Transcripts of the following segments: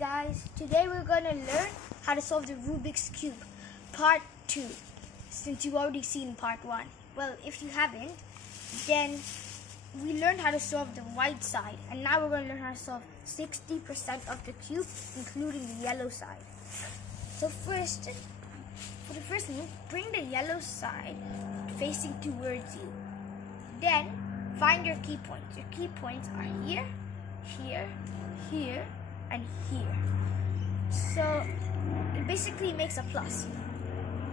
guys, today we're going to learn how to solve the Rubik's Cube, part 2, since you've already seen part 1. Well, if you haven't, then we learned how to solve the white side, and now we're going to learn how to solve 60% of the cube, including the yellow side. So first, for the first move, bring the yellow side facing towards you. Then, find your key points. Your key points are here, here, here, and here. So it basically makes a plus.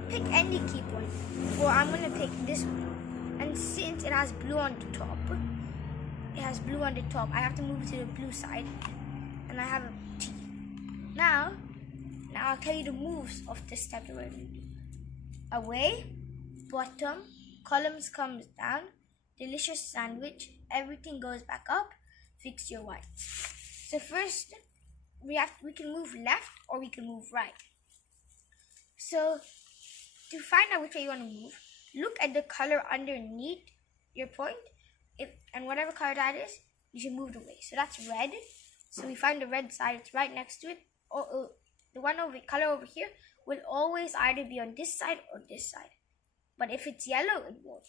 Pick any key point. Well, I'm going to pick this one. And since it has blue on the top, I have to move it to the blue side. And I have a T. Now I'll tell you the moves of this step that we're going to do. Away, bottom, columns comes down, delicious sandwich, everything goes back up, fix your whites. So first, we can move left or we can move right. So to find out which way you want to move, look at the color underneath your point, and whatever color that is, you should move it away. So that's red. So we find the red side, it's right next to it. The one color over here will always either be on this side or this side. But if it's yellow, it won't.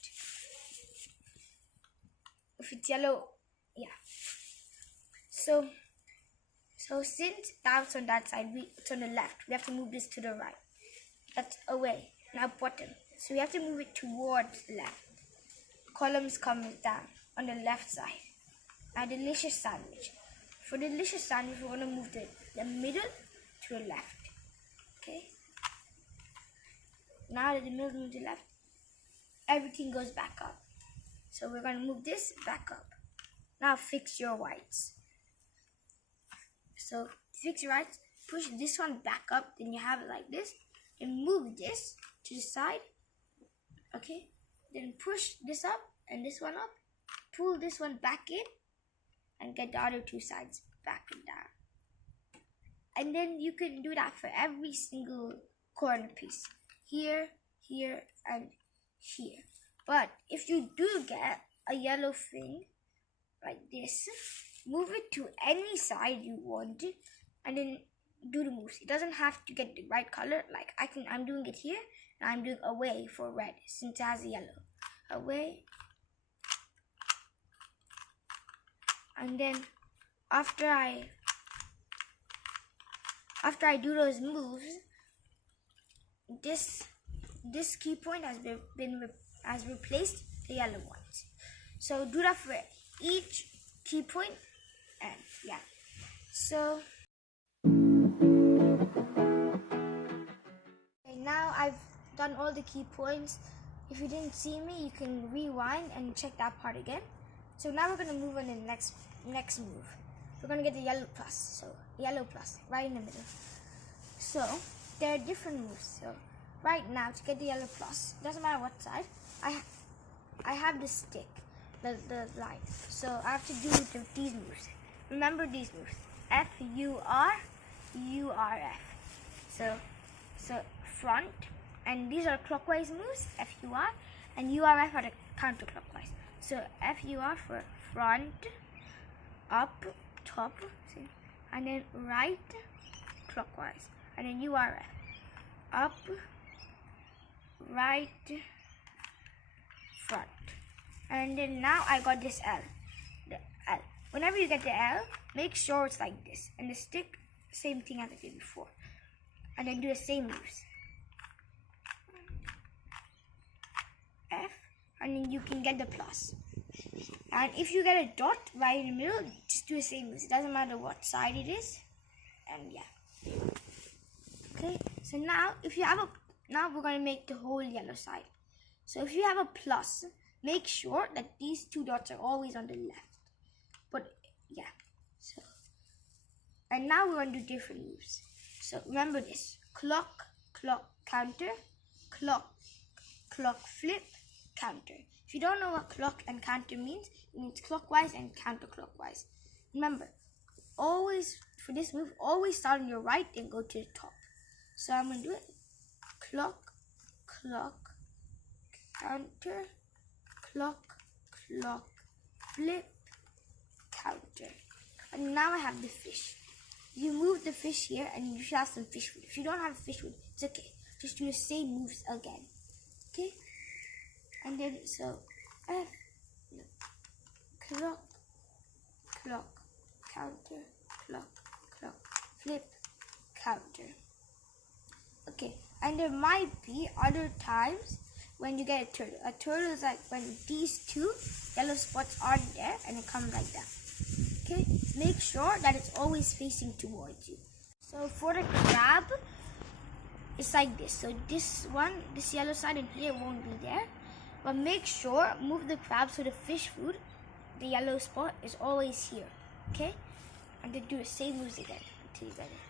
If it's yellow, yeah. So since that's on that side, it's on the left. We have to move this to the right. That's away. Now bottom. So we have to move it towards the left. Columns comes down on the left side. Now delicious sandwich. For the delicious sandwich, we're going to move the middle to the left. Okay. Now that the middle moves to the left, everything goes back up. So we're going to move this back up. Now fix your whites. So fix your whites, push this one back up, then you have it like this, and move this to the side. Okay, then push this up and this one up, pull this one back in, and get the other two sides back and down. And then you can do that for every single corner piece. Here, here, and here. But if you do get a yellow thing like this, move it to any side you want it, and then do the moves. It doesn't have to get the right color. Like I'm doing it here, and I'm doing away for red since it has a yellow. Away. And then after I do those moves, this key point has replaced the yellow ones. So do that for each key point, and yeah. So okay, now I've done all the key points. If you didn't see me, you can rewind and check that part again. So now we're going to move on to the next move. We're going to get the yellow plus. So yellow plus right in the middle. So there are different moves. So right now, to get the yellow plus, doesn't matter what side, I have the stick, the line. So I have to do these moves. Remember these moves: F-U-R, U-R-F. So front, and these are clockwise moves. F-U-R, and U-R-F are the counterclockwise. So F-U-R for front, up, top, see? And then right, clockwise, and then U-R-F, up, right, front. And then now I got this L, the L. Whenever you get the L, make sure it's like this, and the stick, same thing as I did before, and then do the same moves. F, and then you can get the plus. And if you get a dot right in the middle, just do the same moves. It doesn't matter what side it is, and yeah. Okay, so now now we're going to make the whole yellow side. So if you have a plus, make sure that these two dots are always on the left. But yeah, so, and now we're going to do different moves. So remember this: clock, clock, counter, clock, clock, flip, counter. If you don't know what clock and counter means, it means clockwise and counterclockwise. Remember, always, for this move, always start on your right and go to the top. So I'm going to do it: clock, clock, counter, clock, clock, flip, counter. And now I have the fish. you move the fish here and you should have some fish food. If you don't have fish food, it's okay. Just do the same moves again. Okay? And then, so, F, clock, clock, counter, clock, clock, flip, counter. Okay, and there might be other times when you get a turtle. A turtle is like when these two yellow spots aren't there and it comes like that. Okay, make sure that it's always facing towards you. So for the crab, it's like this. So this one, this yellow side in here won't be there. But make sure, move the crab so the fish food, the yellow spot, is always here. Okay? And then do the same moves again until you get it.